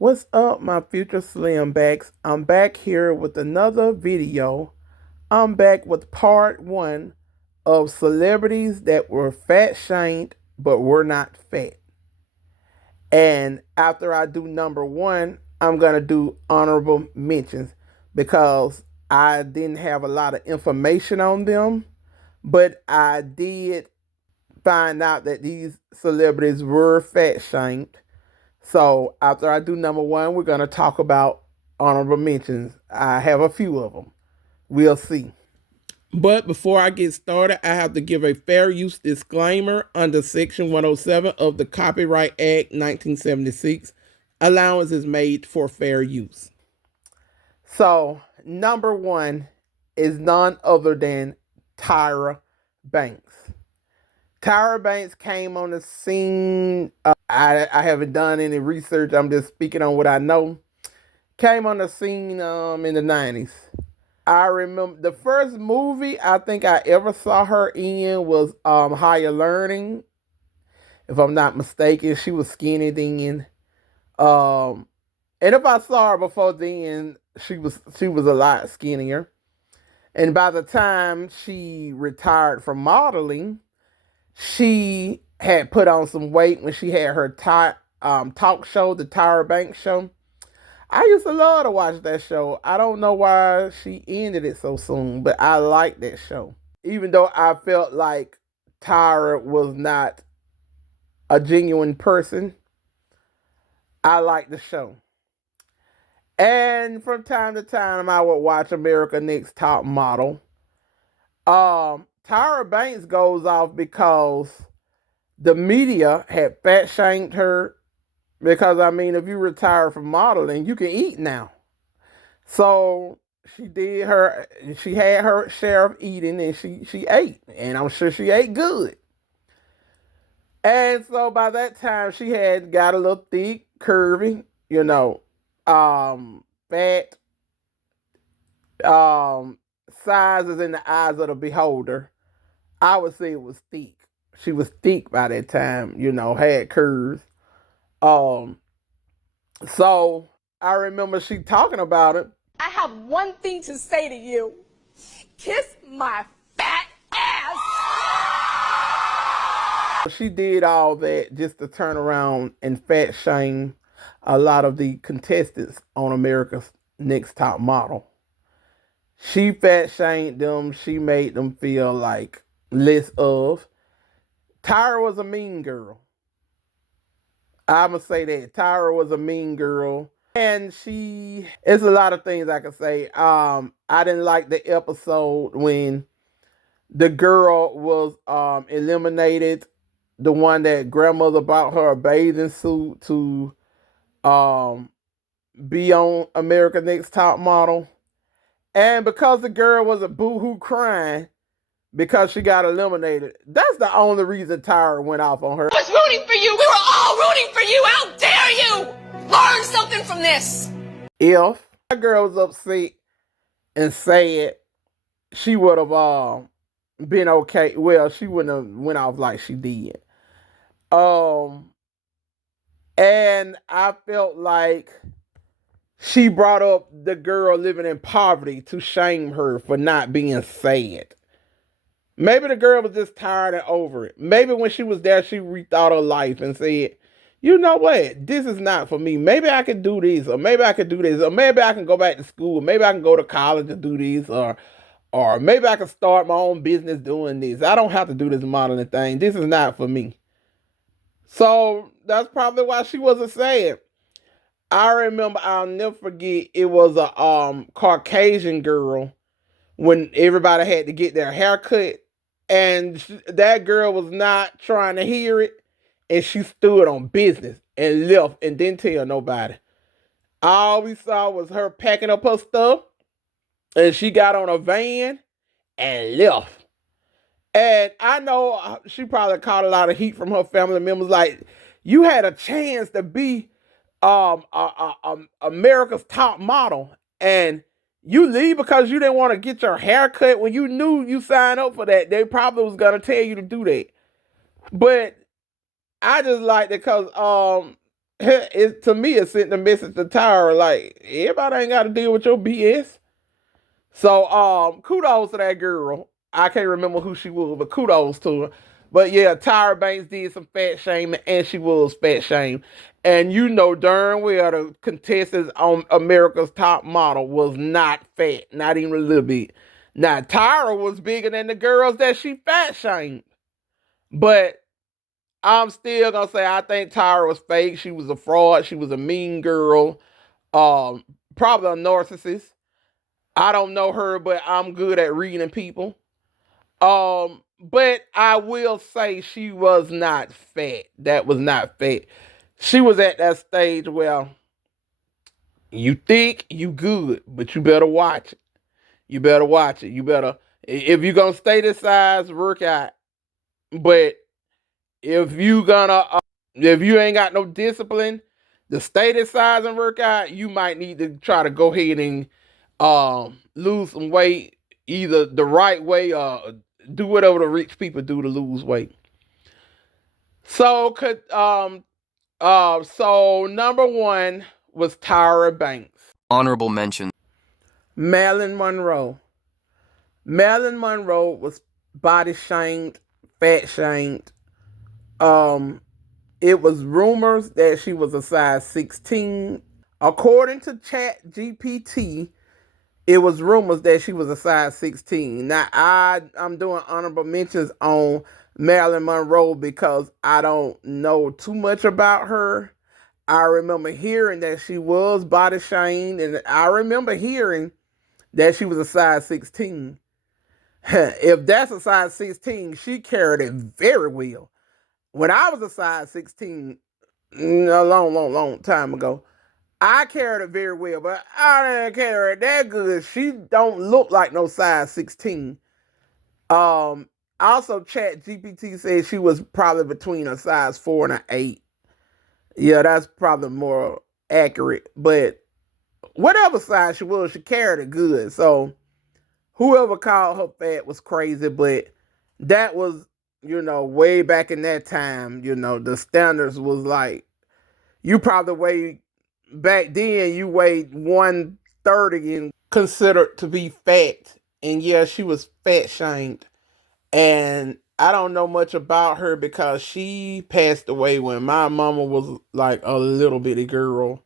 What's up, my future slim backs? I'm back here with another video. I'm back with part one of celebrities that were fat shamed but were not fat. And after I do number one, I'm going to do honorable mentions because I didn't have a lot of information on them, but I did find out that these celebrities were fat shamed. So after I do number one, we're going to talk about honorable mentions. I have a few of them. We'll see. But before I get started, I have to give a fair use disclaimer under Section 107 of the Copyright Act 1976. Allowance is made for fair use. So, number one is none other than Tyra Banks. Tyra Banks came on the scene. I haven't done any research. I'm just speaking on what I know. Came on the scene in the 90s. I remember the first movie I think I ever saw her in was Higher Learning. If I'm not mistaken, she was skinny then. Um, and if I saw her before then, she was a lot skinnier. And by the time she retired from modeling, she had put on some weight when she had her talk show, the Tyra Banks show. I used to love to watch that show. I don't know why she ended it so soon, but I liked that show. Even though I felt like Tyra was not a genuine person, I liked the show. And from time to time, I would watch America Next Top Model. Tyra Banks goes off because the media had fat shamed her. Because I mean, if you retire from modeling, you can eat now. So she had her share of eating, and she ate, and I'm sure she ate good. And so by that time, she had got a little thick, curvy, fat, um, sizes in the eyes of the beholder. I would say it was thick. She was thick by that time, had curves. Um, so I remember she talking about it. I have one thing to say to you. Kiss my fat ass. She did all that just to turn around and fat shame a lot of the contestants on America's Next Top Model. She fat shamed them. She made them feel like less of. Tyra was a mean girl. I'ma say that. Tyra was a mean girl. And it's a lot of things I could say. I didn't like the episode when the girl was eliminated. The one that grandmother bought her a bathing suit to be on America Next Top Model. And because the girl was a boohoo crying because she got eliminated, that's the only reason Tyra went off on her. I was rooting for you. We were all rooting for you. How dare you? Learn something from this. If that girl was upset and said she would have been okay, well, she wouldn't have went off like she did. And I felt like she brought up the girl living in poverty to shame her for not being sad. Maybe the girl was just tired and over it. Maybe when she was there, she rethought her life and said, you know what? This is not for me. Maybe I can do this, or maybe I can do this, or maybe I can go back to school. Maybe I can go to college and do this, or maybe I can start my own business doing this. I don't have to do this modeling thing. This is not for me. So that's probably why she wasn't sad. I remember, I'll never forget, it was a Caucasian girl when everybody had to get their hair cut. And that girl was not trying to hear it. And she stood on business and left and didn't tell nobody. All we saw was her packing up her stuff. And she got on a van and left. And I know she probably caught a lot of heat from her family members. Like, you had a chance to be America's top model, and you leave because you didn't want to get your hair cut when you knew you signed up for that. They probably was gonna tell you to do that. But I just liked it because To me, it sent the message to Tyra like everybody ain't got to deal with your BS. So kudos to that girl. I can't remember who she was, but kudos to her. But yeah, Tyra Banks did some fat shaming, and she was fat shamed. And you know darn well the contestants on America's Top Model was not fat, not even a little bit. Now Tyra was bigger than the girls that she fat shamed, but I'm still gonna say I think Tyra was fake. She was a fraud. She was a mean girl. Um, Probably a narcissist. I don't know her, but I'm good at reading people. But I will say she was not fat. That was not fat. She was at that stage where you think you good, but you better watch it. You better watch it. You better if you're gonna stay this size, work out. But if you gonna if you ain't got no discipline to stay this size and work out, you might need to try to go ahead and lose some weight either the right way or do whatever the rich people do to lose weight. So so number one was Tyra Banks. Honorable mention. Marilyn Monroe. Marilyn Monroe was body shamed, fat shamed. It was rumors that she was a size 16. According to Chat GPT, it was rumors that she was a size 16. Now, I'm doing honorable mentions on Marilyn Monroe because I don't know too much about her. I remember hearing that she was body shamed, and I remember hearing that she was a size 16. If that's a size 16, she carried it very well. When I was a size 16, a long time ago, I carried it very well, but I didn't carry it that good. She don't look like no size 16. Also, Chat GPT said she was probably between a size 4 and an 8. Yeah, that's probably more accurate. But whatever size she was, she carried it good. So whoever called her fat was crazy, but that was, way back in that time, the standards was like, you probably weighed, back then, you weighed 130 and considered to be fat. And yeah, she was fat shamed. And I don't know much about her because she passed away when my mama was like a little bitty girl.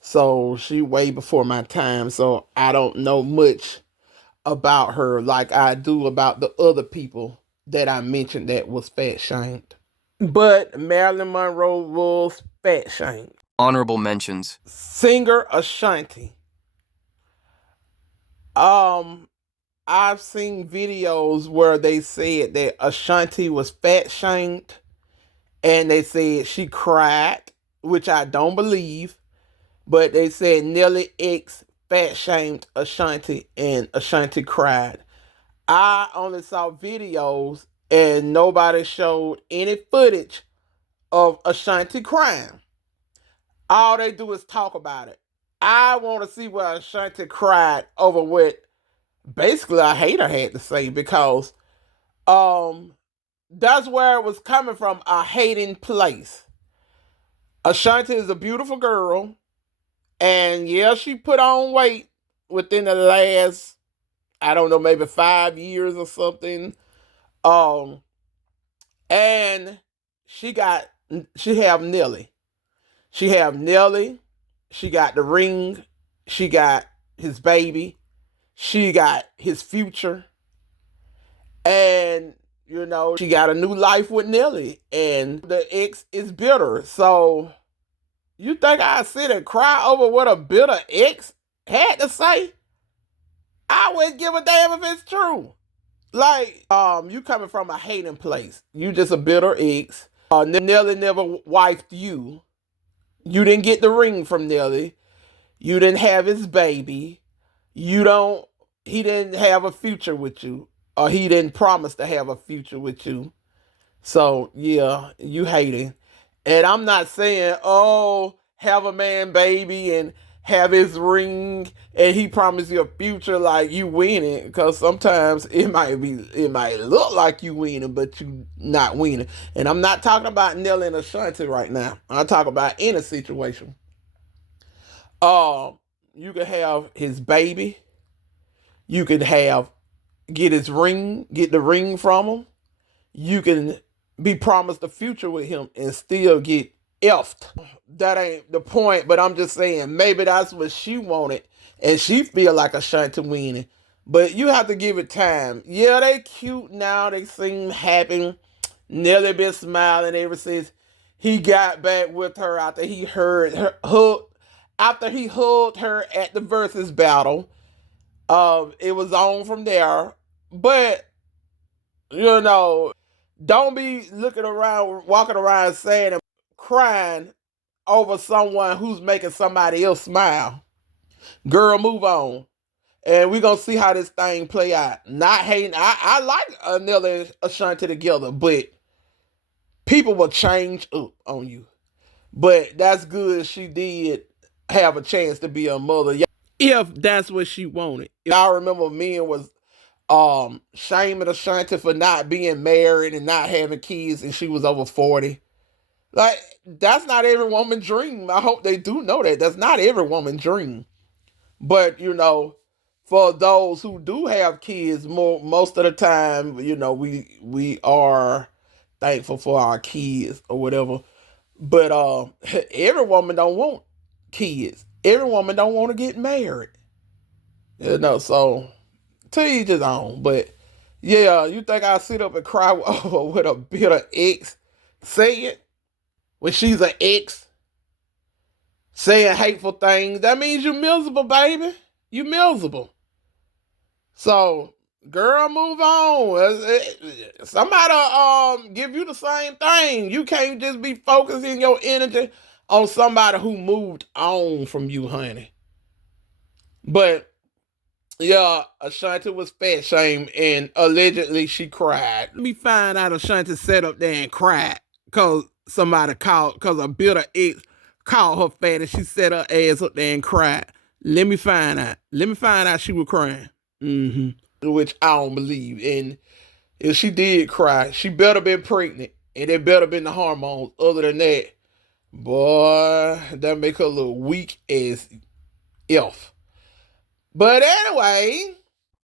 So she way before my time. So I don't know much about her like I do about the other people that I mentioned that was fat shamed. But Marilyn Monroe was fat shamed. Honorable mentions. Singer Ashanti. I've seen videos where they said that Ashanti was fat shamed and they said she cried, which I don't believe, but they said Nelly X fat shamed Ashanti and Ashanti cried. I only saw videos and nobody showed any footage of Ashanti crying. All they do is talk about it. I want to see where Ashanti cried over what basically a hater had to say because that's where it was coming from, a hating place. Ashanti is a beautiful girl, and yeah, she put on weight within the last, I don't know, maybe 5 years or something. And she have Nelly. She have Nelly. She got the ring. She got his baby. She got his future. And, she got a new life with Nelly. And the ex is bitter. So, you think I'd sit and cry over what a bitter ex had to say? I wouldn't give a damn if it's true. Like, you coming from a hating place. You just a bitter ex. Nelly never wifed you. You didn't get the ring from Nelly. You didn't have his baby. He didn't have a future with you. Or he didn't promise to have a future with you. So, yeah, you hating. And I'm not saying, oh, have a man baby and have his ring and he promised you a future like you winning, because sometimes it might look like you winning but you not winning. And I'm not talking about Nelly and Ashanti right now. I'm talking about any situation. You can have his baby, you can have get the ring from him, you can be promised a future with him and still get effed. That ain't the point, but I'm just saying maybe that's what she wanted and she feel like Ashanti winning. But you have to give it time. Yeah, they cute now. They seem happy. Nelly been smiling ever since he got back with her after he heard her after he hugged her at the versus battle. It was on from there. But you know, don't be walking around saying and crying over someone who's making somebody else smile. Girl, move on. And we're going to see how this thing play out. Not hating. I like Nelly and Ashanti together, but people will change up on you. But that's good she did have a chance to be a mother. If that's what she wanted. I remember men was shaming Ashanti for not being married and not having kids, and she was over 40. Like, that's not every woman's dream. I hope they do know that. That's not every woman's dream. But, for those who do have kids, most of the time, we are thankful for our kids or whatever. But every woman don't want kids. Every woman don't want to get married. So to each his own. But yeah, you think I'll sit up and cry over what a bitter ex saying when she's an ex saying hateful things? That means you're miserable, baby. You miserable. So, girl, move on. Somebody give you the same thing. You can't just be focusing your energy on somebody who moved on from you, honey. But yeah, Ashanti was fat shamed and allegedly she cried. Let me find out Ashanti sat up there and cried because a bitter ex called her fat and she set her ass up there and cried. Let me find out. Let me find out she was crying. Which I don't believe. And if she did cry, she better been pregnant and it better been the hormones. Other than that, boy, that make her a little weak as F. But anyway.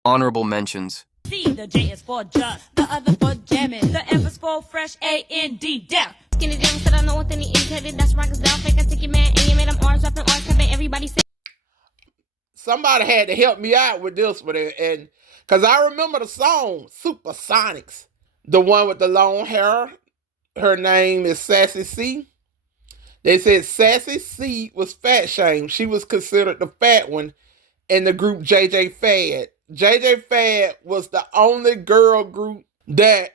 Honorable mentions. C, the J is for just, the other for jamming, the F is for fresh, A-N-D, down. Skinny down, said I know what any indicated, that's rockers down, fake I take your man, and you made them orange, rapping orange, having everybody say. Somebody had to help me out with this one, and because I remember the song, Supersonics, the one with the long hair. Her name is Sassy C. They said Sassy C was fat shamed. She was considered the fat one in the group JJ Fad. JJ Fad was the only girl group that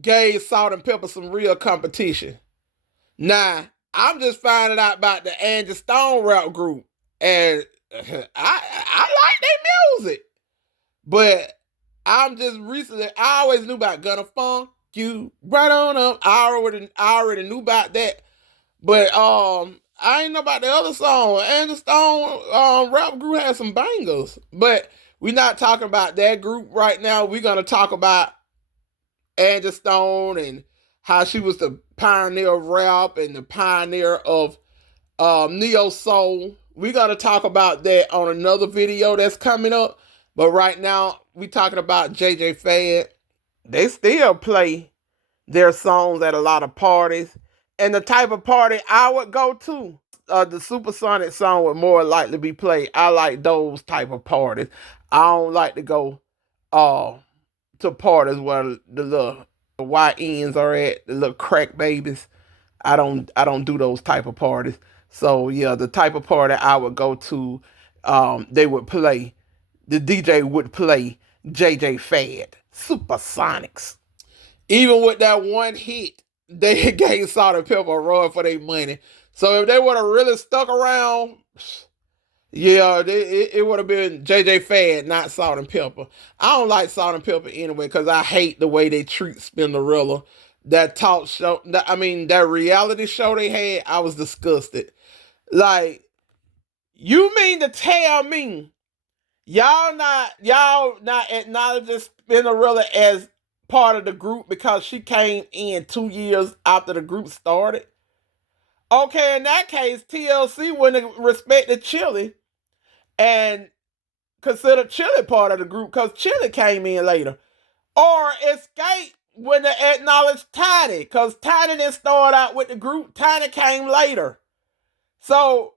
gave Salt-N-Pepa some real competition. Now, I'm just finding out about the Angie Stone rap group, and I like their music. But I'm just recently, I always knew about Gonna Funk You Right On Up. I already knew about that. But I ain't know about the other song. Angie Stone rap group had some bangers. But we're not talking about that group right now. We're gonna talk about Angie Stone and how she was the pioneer of rap and the pioneer of neo soul. We're gonna talk about that on another video that's coming up. But right now, we talking about JJ Fad. They still play their songs at a lot of parties. And the type of party I would go to, the Supersonic song would more likely be played. I like those type of parties. I don't like to go to parties where the little YNs are at, the little crack babies. I don't do those type of parties. So yeah, the type of party I would go to, they would play, the DJ would play JJ Fad, Supersonics. Even with that one hit, they gave Salt-N-Pepa a run for their money. So if they would have really stuck around, yeah, it would have been JJ Fad, not Salt-N-Pepa. I don't like Salt-N-Pepa anyway because I hate the way they treat Spinderella. That talk show, that reality show they had, I was disgusted. Like, You mean to tell me y'all not acknowledging Spinnerella as part of the group because she came in 2 years after the group started? Okay, in that case, TLC wouldn't have respected Chili and considered Chili part of the group because Chili came in later. Or Escape wouldn't have acknowledged Tiny because Tiny didn't start out with the group. Tiny came later. So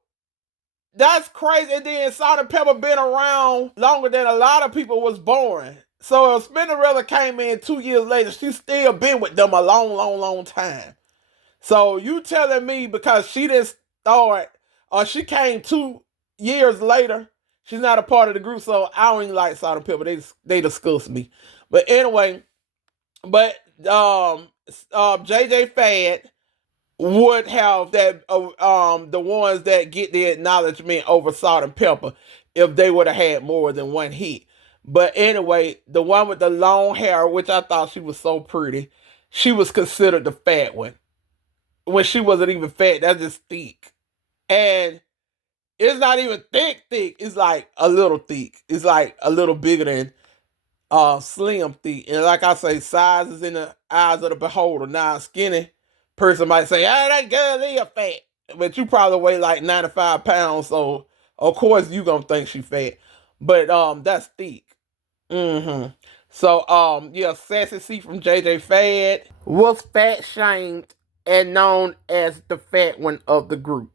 that's crazy. And then Salt-N-Pepa been around longer than a lot of people was born. So if Spinnerella came in 2 years later, she still been with them a long time. So you telling me because she didn't start or she came 2 years later, she's not a part of the group. So I don't even like Salt-N-Pepa. They disgust me. But anyway, JJ Fad would have that the ones that get the acknowledgement over Salt-N-Pepa if they would have had more than one hit. But anyway, the one with the long hair, which I thought she was so pretty, she was considered the fat one. When she wasn't even fat, that's just thick. And it's not even thick. It's like a little thick. It's like a little bigger than slim thick. And like I say, size is in the eyes of the beholder. Now, skinny person might say, "Ah, that girl is fat," but you probably weigh like 95 pounds, so of course you gonna think she fat. But that's thick. So yeah, Sassy C from JJ Fad was fat shamed and known as the fat one of the group.